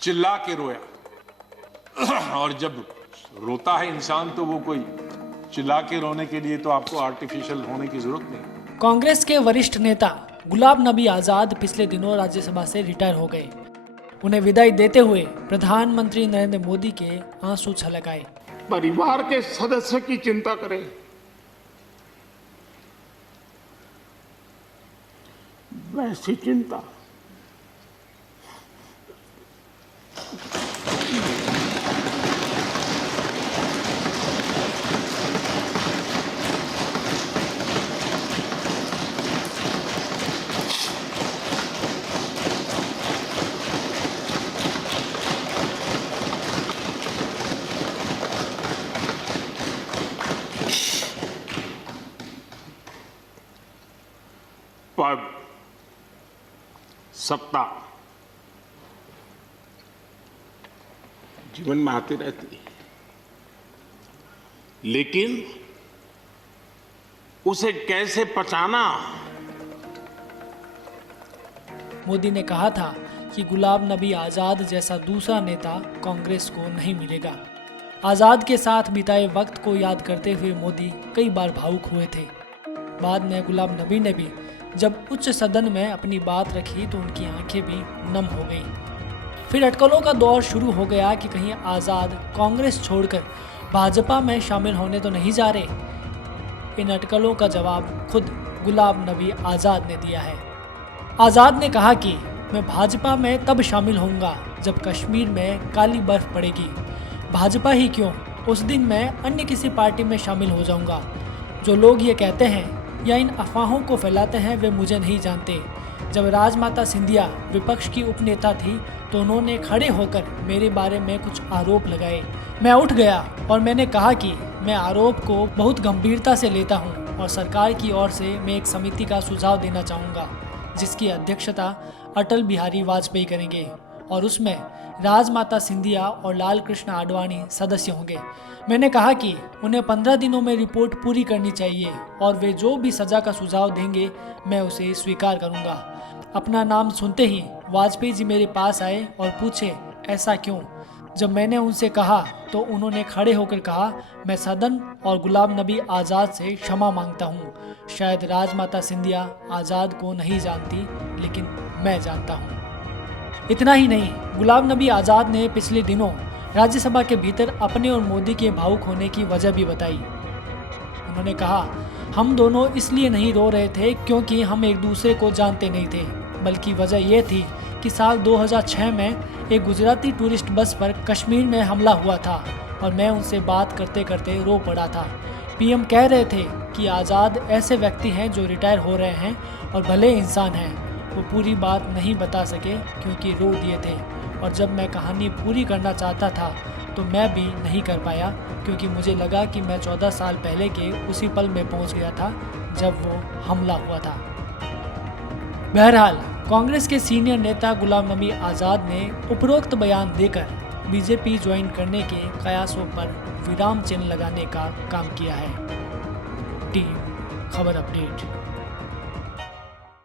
चिल्ला के रोया। और जब रोता है इंसान तो वो कोई चिल्ला के रोने के लिए तो आपको आर्टिफिशियल होने की जरूरत नहीं। कांग्रेस के वरिष्ठ नेता गुलाम नबी आजाद पिछले दिनों राज्यसभा से रिटायर हो गए। उन्हें विदाई देते हुए प्रधानमंत्री नरेंद्र मोदी के आंसू छलक आए। परिवार के सदस्य की चिंता करें, वैसी चिंता पद, सत्ता जीवन में आती रहती है, लेकिन उसे कैसे पचाना। मोदी ने कहा था कि गुलाम नबी आजाद जैसा दूसरा नेता कांग्रेस को नहीं मिलेगा। आजाद के साथ बिताए वक्त को याद करते हुए मोदी कई बार भावुक हुए थे। बाद में गुलाम नबी ने भी जब उच्च सदन में अपनी बात रखी तो उनकी आंखें भी नम हो गईं। फिर अटकलों का दौर शुरू हो गया कि कहीं आज़ाद कांग्रेस छोड़कर भाजपा में शामिल होने तो नहीं जा रहे। इन अटकलों का जवाब खुद गुलाम नबी आज़ाद ने दिया है। आज़ाद ने कहा कि मैं भाजपा में तब शामिल होऊंगा जब कश्मीर में काली बर्फ पड़ेगी। भाजपा ही क्यों, उस दिन मैं अन्य किसी पार्टी में शामिल हो जाऊंगा। जो लोग ये कहते हैं या इन अफवाहों को फैलाते हैं वे मुझे नहीं जानते। जब राजमाता सिंधिया विपक्ष की उपनेता थी तो उन्होंने खड़े होकर मेरे बारे में कुछ आरोप लगाए। मैं उठ गया और मैंने कहा कि मैं आरोप को बहुत गंभीरता से लेता हूं और सरकार की ओर से मैं एक समिति का सुझाव देना चाहूँगा जिसकी अध्यक्षता अटल बिहारी वाजपेयी करेंगे और उसमें राजमाता सिंधिया और लाल कृष्ण आडवाणी सदस्य होंगे। मैंने कहा कि उन्हें 15 दिनों में रिपोर्ट पूरी करनी चाहिए और वे जो भी सजा का सुझाव देंगे मैं उसे स्वीकार करूंगा। अपना नाम सुनते ही वाजपेयी जी मेरे पास आए और पूछे ऐसा क्यों। जब मैंने उनसे कहा तो उन्होंने खड़े होकर कहा, मैं सदन और गुलाम नबी आज़ाद से क्षमा मांगता हूँ। शायद राजमाता सिंधिया आज़ाद को नहीं जानती लेकिन मैं जानता हूँ। इतना ही नहीं, गुलाम नबी आज़ाद ने पिछले दिनों राज्यसभा के भीतर अपने और मोदी के भावुक होने की वजह भी बताई। उन्होंने कहा, हम दोनों इसलिए नहीं रो रहे थे क्योंकि हम एक दूसरे को जानते नहीं थे, बल्कि वजह यह थी कि साल 2006 में एक गुजराती टूरिस्ट बस पर कश्मीर में हमला हुआ था और मैं उनसे बात करते करते रो पड़ा था। पीएम कह रहे थे कि आज़ाद ऐसे व्यक्ति हैं जो रिटायर हो रहे हैं और भले इंसान हैं। वो पूरी बात नहीं बता सके क्योंकि रो दिए थे और जब मैं कहानी पूरी करना चाहता था तो मैं भी नहीं कर पाया क्योंकि मुझे लगा कि मैं 14 साल पहले के उसी पल में पहुंच गया था जब वो हमला हुआ था। बहरहाल कांग्रेस के सीनियर नेता गुलाम नबी आज़ाद ने उपरोक्त बयान देकर बीजेपी ज्वाइन करने के कयासों पर विराम चिन्ह लगाने का काम किया है। टीम खबर अपडेट।